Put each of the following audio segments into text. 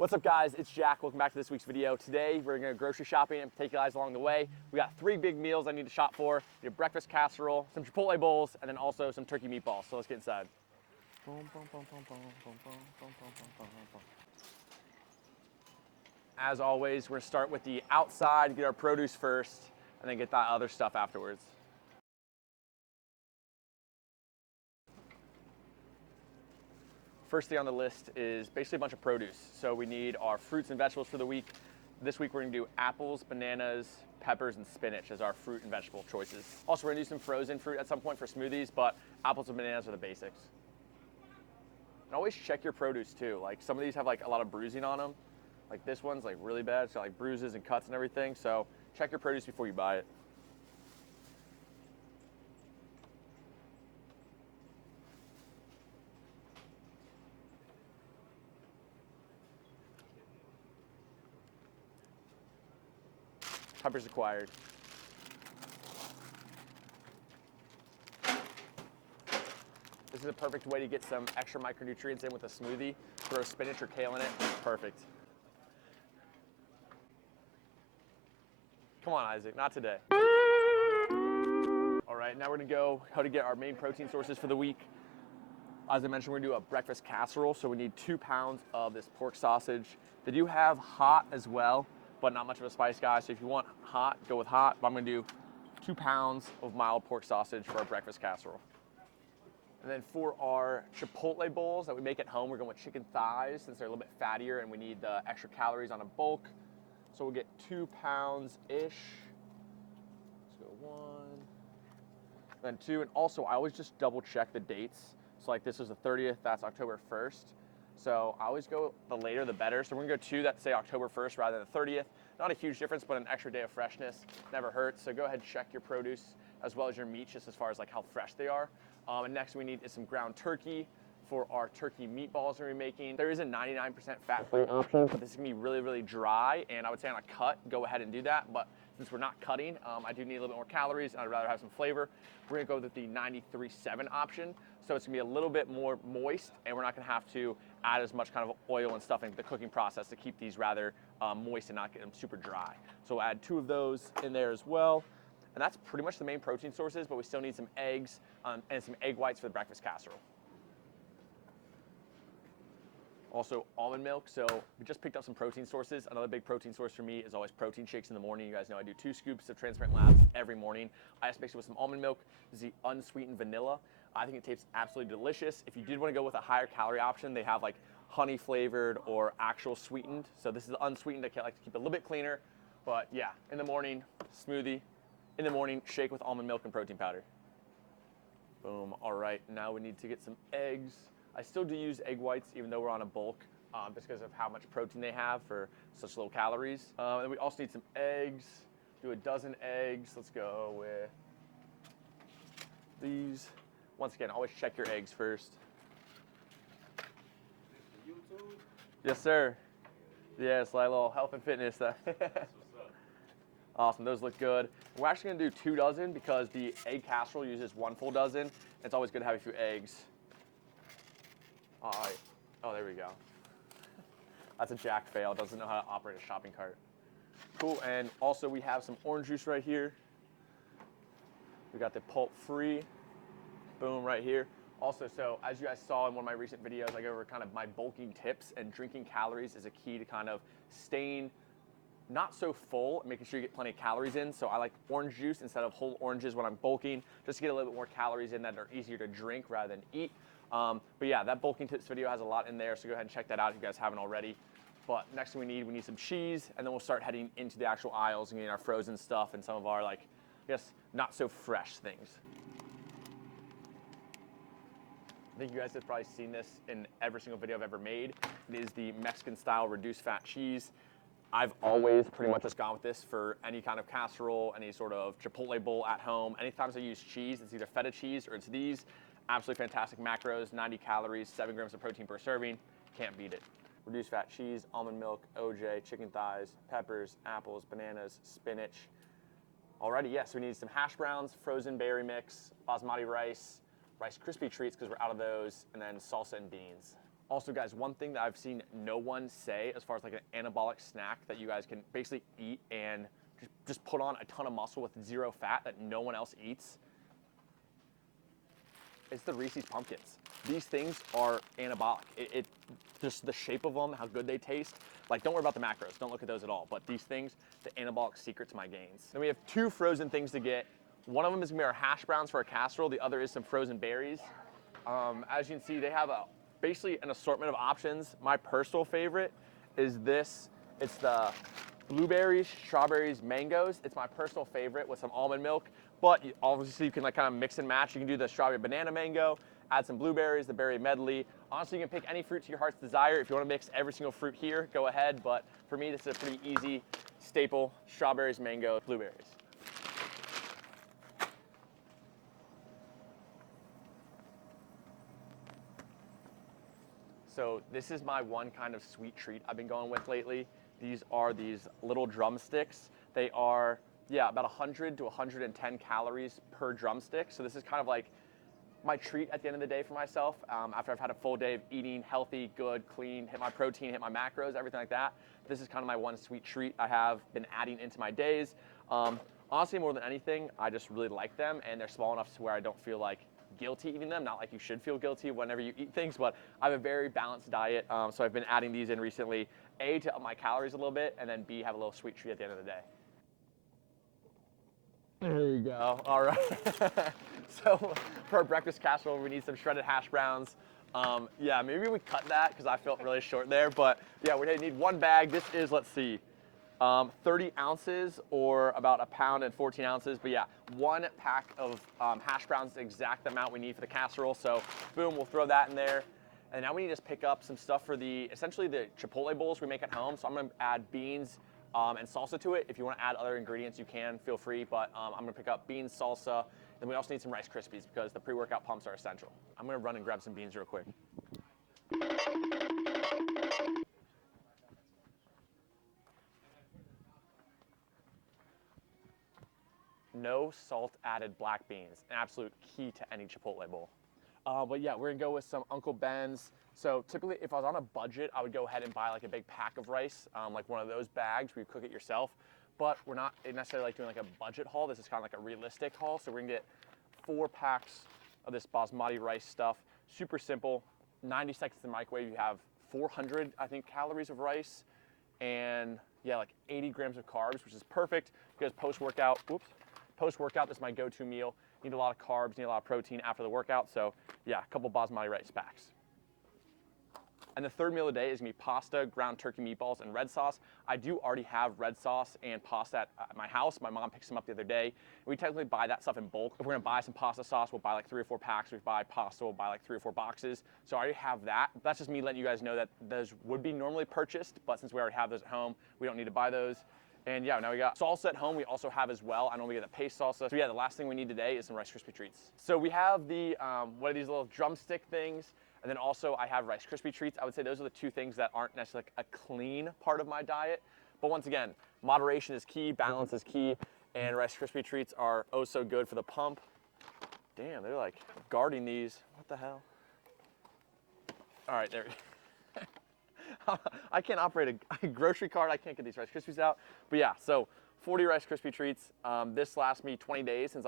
What's up guys, it's Jack. Welcome back to this week's video. Today we're gonna go grocery shopping and take you guys along the way. We got 3 big meals I need to shop for. We have breakfast casserole, some Chipotle bowls, and then also some turkey meatballs. So let's get inside. As always, we're gonna start with the outside, get our produce first, and then get that other stuff afterwards. First thing on the list is basically a bunch of produce. So we need our fruits and vegetables for the week. This week we're gonna do apples, bananas, peppers, and spinach as our fruit and vegetable choices. Also, we're gonna do some frozen fruit at some point for smoothies, but apples and bananas are the basics. And always check your produce too. Like some of these have like a lot of bruising on them. Like this one's like really bad. It's got like bruises and cuts and everything. So check your produce before you buy it. Peppers acquired. This is a perfect way to get some extra micronutrients in with a smoothie. Throw spinach or kale in it, perfect. Come on, Isaac, not today. All right, now we're gonna go how to get our main protein sources for the week. As I mentioned, we're gonna do a breakfast casserole, so we need 2 pounds of this pork sausage. They do have hot as well, but not much of a spice guy, so if you want hot, go with hot. But I'm gonna do 2 pounds of mild pork sausage for our breakfast casserole. And then for our Chipotle bowls that we make at home, we're going with chicken thighs since they're a little bit fattier and we need the extra calories on a bulk. So we'll get 2 pounds-ish. Let's go 1, then 2. And also, I always just double check the dates. So like this is the 30th, that's October 1st. So I always go the later the better. So we're gonna go 2 that say October 1st rather than the 30th. Not a huge difference, but an extra day of freshness never hurts. So go ahead and check your produce as well as your meat, just as far as like how fresh they are. And next we need is some ground turkey for our turkey meatballs we're making. There is a 99% fat-free option, but this is gonna be really, really dry. And I would say on a cut, go ahead and do that. But since we're not cutting, I do need a little bit more calories and I'd rather have some flavor. We're gonna go with the 93.7 option. So it's gonna be a little bit more moist and we're not gonna have to add as much kind of oil and stuff into the cooking process to keep these rather moist and not get them super dry. So we'll add 2 of those in there as well. And that's pretty much the main protein sources, but we still need some eggs and some egg whites for the breakfast casserole. Also almond milk, so we just picked up some protein sources. Another big protein source for me is always protein shakes in the morning. You guys know I do 2 scoops of Transparent Labs every morning. I just mix it with some almond milk. This is the unsweetened vanilla. I think it tastes absolutely delicious. If you did want to go with a higher calorie option, they have like honey flavored or actual sweetened. So this is the unsweetened. I like to keep it a little bit cleaner, but yeah, in the morning, smoothie. In the morning, shake with almond milk and protein powder. Boom, all right, now we need to get some eggs. I still do use egg whites even though we're on a bulk, just because of how much protein they have for such low calories. And we also need some eggs, do a dozen eggs. Let's go with these. Once again, always check your eggs first. Yes, sir. Yeah, it's like a little health and fitness. Awesome, those look good. We're actually gonna do 2 dozen because the egg casserole uses 1 full dozen. It's always good to have a few eggs. All right, oh, there we go. That's a Jack fail, doesn't know how to operate a shopping cart. Cool, and also we have some orange juice right here. We got the pulp free, boom, right here. Also, so as you guys saw in one of my recent videos, I go over kind of my bulking tips, and drinking calories is a key to kind of staying not so full, making sure you get plenty of calories in. So I like orange juice instead of whole oranges when I'm bulking, just to get a little bit more calories in that are easier to drink rather than eat. But yeah, that bulking tips video has a lot in there, so go ahead and check that out if you guys haven't already. But next thing we need some cheese, and then we'll start heading into the actual aisles and getting our frozen stuff and some of our, like, I guess, not so fresh things. I think you guys have probably seen this in every single video I've ever made. It is the Mexican style reduced fat cheese. I've always pretty much just gone with this for any kind of casserole, any sort of Chipotle bowl at home. Anytime I use cheese, it's either feta cheese or it's these. Absolutely fantastic macros, 90 calories, 7 grams of protein per serving. Can't beat it. Reduced fat cheese, almond milk, OJ, chicken thighs, peppers, apples, bananas, spinach. Alrighty, yes, we need some hash browns, frozen berry mix, basmati rice, Rice Krispie treats because we're out of those, and then salsa and beans. Also, guys, one thing that I've seen no one say as far as like an anabolic snack that you guys can basically eat and just put on a ton of muscle with 0 fat that no one else eats, it's the Reese's Pumpkins. These things are anabolic. Just the shape of them, how good they taste. Like, don't worry about the macros. Don't look at those at all. But these things, the anabolic secret to my gains. Then we have 2 frozen things to get. One of them is gonna be our hash browns for a casserole. The other is some frozen berries. As you can see, they have basically an assortment of options. My personal favorite is this. It's the blueberries, strawberries, mangoes. It's my personal favorite with some almond milk. But obviously you can like kind of mix and match. You can do the strawberry banana mango, add some blueberries, the berry medley. Honestly, you can pick any fruit to your heart's desire. If you want to mix every single fruit here, go ahead. But for me, this is a pretty easy staple: strawberries, mango, blueberries. So this is my one kind of sweet treat I've been going with lately. These are these little drumsticks. They are, yeah, about 100 to 110 calories per drumstick. So this is kind of like my treat at the end of the day for myself after I've had a full day of eating healthy, good, clean, hit my protein, hit my macros, everything like that. This is kind of my one sweet treat I have been adding into my days. Honestly, more than anything, I just really like them, and they're small enough to where I don't feel like guilty eating them. Not like you should feel guilty whenever you eat things, but I have a very balanced diet, so I've been adding these in recently, A, to up my calories a little bit, and then B, have a little sweet treat at the end of the day. There you go. All right. So for our breakfast casserole, we need some shredded hash browns. Yeah, maybe we cut that because I felt really short there, but yeah, we need 1 bag. This is, let's see, 30 ounces or about 1 pound and 14 ounces. But yeah, 1 pack of hash browns is the exact amount we need for the casserole. So boom, we'll throw that in there. And now we need to just pick up some stuff for essentially the Chipotle bowls we make at home. So I'm gonna add beans and salsa to it. If you wanna add other ingredients, you can, feel free. But I'm gonna pick up beans, salsa, and we also need some Rice Krispies because the pre-workout pumps are essential. I'm gonna run and grab some beans real quick. No salt added black beans, an absolute key to any Chipotle bowl. But yeah, we're gonna go with some Uncle Ben's. So typically if I was on a budget, I would go ahead and buy like a big pack of rice, like one of those bags where you cook it yourself. But we're not necessarily like doing like a budget haul. This is kind of like a realistic haul. So we're gonna get 4 packs of this basmati rice stuff. Super simple, 90 seconds in the microwave. You have 400, I think, calories of rice and yeah, like 80 grams of carbs, which is perfect because post-workout, this is my go-to meal. Need a lot of carbs, need a lot of protein after the workout. So yeah, a couple basmati rice packs. And the third meal of the day is gonna be pasta, ground turkey meatballs, and red sauce. I do already have red sauce and pasta at my house. My mom picked some up the other day. We technically buy that stuff in bulk. If we're gonna buy some pasta sauce, we'll buy like 3 or 4 packs. If we buy pasta, we'll buy like 3 or 4 boxes. So I already have that. That's just me letting you guys know that those would be normally purchased, but since we already have those at home, we don't need to buy those. And yeah, now we got salsa at home. We also have as well. I know we get the paste salsa. So yeah, the last thing we need today is some Rice Krispie treats. So we have the, what are these little drumstick things? And then also I have Rice Krispie treats. I would say those are the 2 things that aren't necessarily like a clean part of my diet. But once again, moderation is key, balance is key, and Rice Krispie treats are oh so good for the pump. Damn, they're like guarding these. What the hell? All right, there. I can't operate a grocery cart. I can't get these Rice Krispies out. But yeah, so 40 Rice Krispie treats. This lasts me 20 days since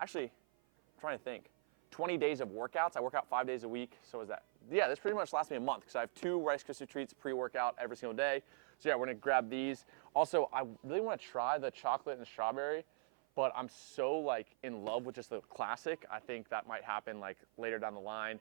actually, I'm trying to think. 20 days of workouts. I work out 5 days a week. So is that, yeah, this pretty much lasts me a month because I have 2 Rice Krispie treats pre-workout every single day. So yeah, we're gonna grab these. Also, I really wanna try the chocolate and strawberry, but I'm so like in love with just the classic. I think that might happen like later down the line.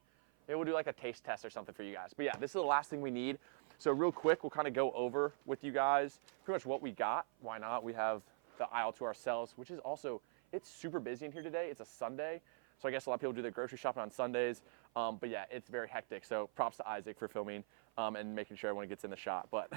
Maybe we'll do like a taste test or something for you guys. But yeah, this is the last thing we need. So real quick, we'll kind of go over with you guys pretty much what we got. Why not? We have the aisle to ourselves, which is also, it's super busy in here today. It's a Sunday. So I guess a lot of people do their grocery shopping on Sundays. But yeah, it's very hectic. So props to Isaac for filming and making sure everyone gets in the shot. But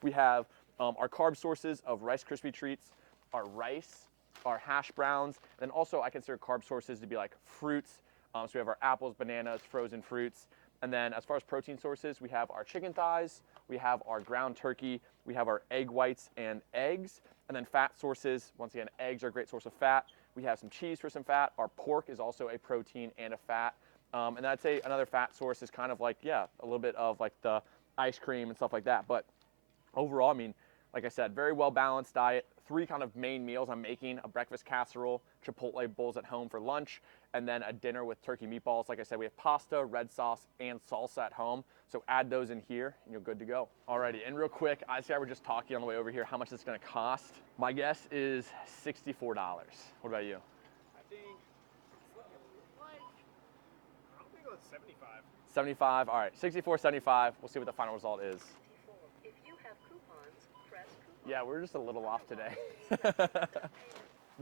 we have our carb sources of Rice Krispie treats, our rice, our hash browns. And then also I consider carb sources to be like fruits. So we have our apples, bananas, frozen fruits. And then as far as protein sources, we have our chicken thighs, we have our ground turkey, we have our egg whites and eggs. And then fat sources, once again, eggs are a great source of fat. We have some cheese for some fat. Our pork is also a protein and a fat. And I'd say another fat source is kind of like, yeah, a little bit of like the ice cream and stuff like that. But overall, I mean, like I said, very well balanced diet. 3 kind of main meals I'm making: a breakfast casserole, Chipotle bowls at home for lunch, and then a dinner with turkey meatballs. Like I said, we have pasta, red sauce, and salsa at home. So add those in here and you're good to go. Alrighty, and real quick, I see I were just talking on the way over here how much it's gonna cost. My guess is $64. What about you? I think like, I'll think it's 75. 75, all right, 64.75. We'll see what the final result is. If you have coupons, press coupons. Yeah, we're just a little off today.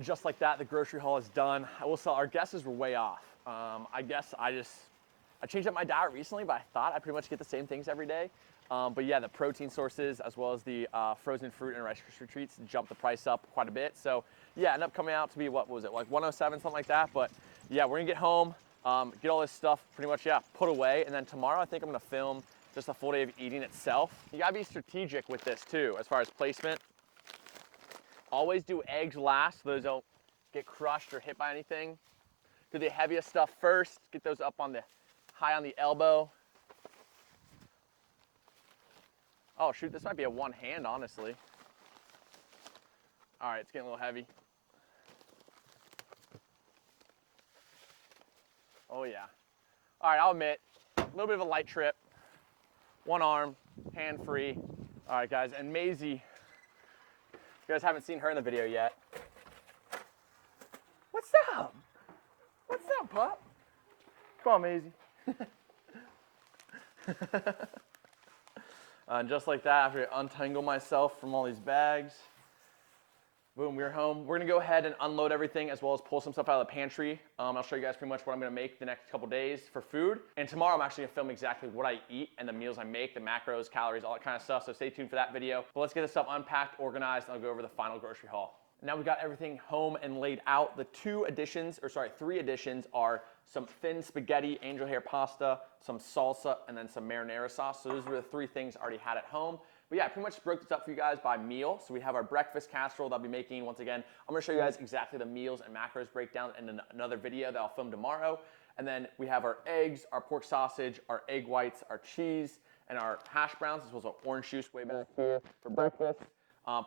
Just like that, the grocery haul is done. I will say our guesses were way off. I guess I changed up my diet recently, but I thought I pretty much get the same things every day. But yeah, the protein sources as well as the frozen fruit and Rice Krispie treats jumped the price up quite a bit. So yeah, ended up coming out to be, what was it, like 107, something like that. But yeah, we're gonna get home, get all this stuff pretty much, yeah, put away. And then tomorrow I think I'm gonna film just a full day of eating itself. You gotta be strategic with this too, as far as placement. Always do eggs last so those don't get crushed or hit by anything. Do the heaviest stuff first, get those up on the high on the elbow. Oh shoot, this might be a one hand, honestly. All right, it's getting a little heavy. Oh yeah. All right, I'll admit, a little bit of a light trip. One arm, hand free. All right guys, and Maisie, you guys haven't seen her in the video yet. What's up? What's up, pup? Come on, Maisie. And just like that, after I untangle myself from all these bags, boom, we're home. We're gonna go ahead and unload everything as well as pull some stuff out of the pantry. I'll show you guys pretty much what I'm gonna make the next couple days for food. And tomorrow I'm actually gonna film exactly what I eat and the meals I make, the macros, calories, all that kind of stuff. So stay tuned for that video. But let's get this stuff unpacked, organized, and I'll go over the final grocery haul. Now we've got everything home and laid out. The three additions are some thin spaghetti, angel hair pasta, some salsa, and then some marinara sauce. So those were the 3 things I already had at home. But yeah, I pretty much broke this up for you guys by meal. So we have our breakfast casserole that I'll be making. Once again, I'm gonna show you guys exactly the meals and macros breakdown in another video that I'll film tomorrow. And then we have our eggs, our pork sausage, our egg whites, our cheese, and our hash browns, as well as our orange juice way back here for breakfast.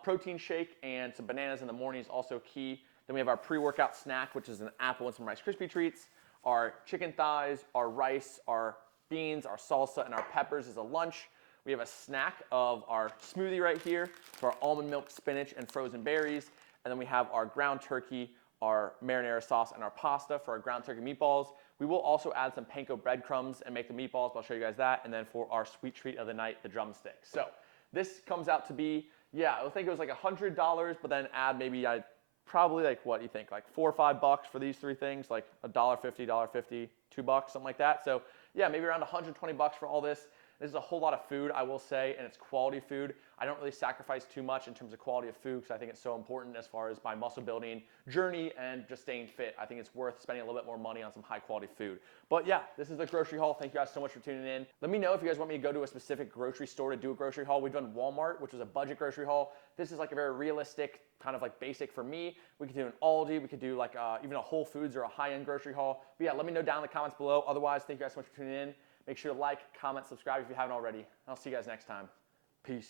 Protein shake and some bananas in the morning is also key. Then we have our pre-workout snack, which is an apple and some Rice Krispie treats. Our chicken thighs, our rice, our beans, our salsa, and our peppers is a lunch. We have a snack of our smoothie right here for our almond milk, spinach, and frozen berries. And then we have our ground turkey, our marinara sauce, and our pasta for our ground turkey meatballs. We will also add some panko breadcrumbs and make the meatballs, but I'll show you guys that. And then for our sweet treat of the night, the drumsticks. So this comes out to be, yeah, I think it was like $100, but then add maybe probably like, what do you think, like $4 or $5 for these 3 things, like $1.50, $1.50, $2, something like that. So yeah, maybe around 120 bucks for all this. This is a whole lot of food, I will say, and it's quality food. I don't really sacrifice too much in terms of quality of food because I think it's so important as far as my muscle building journey and just staying fit. I think it's worth spending a little bit more money on some high quality food. But yeah, this is the grocery haul. Thank you guys so much for tuning in. Let me know if you guys want me to go to a specific grocery store to do a grocery haul. We've done Walmart, which was a budget grocery haul. This is like a very realistic, kind of like basic for me. We could do an Aldi. We could do like even a Whole Foods or a high-end grocery haul. But yeah, let me know down in the comments below. Otherwise, thank you guys so much for tuning in. Make sure to like, comment, subscribe if you haven't already. I'll see you guys next time. Peace.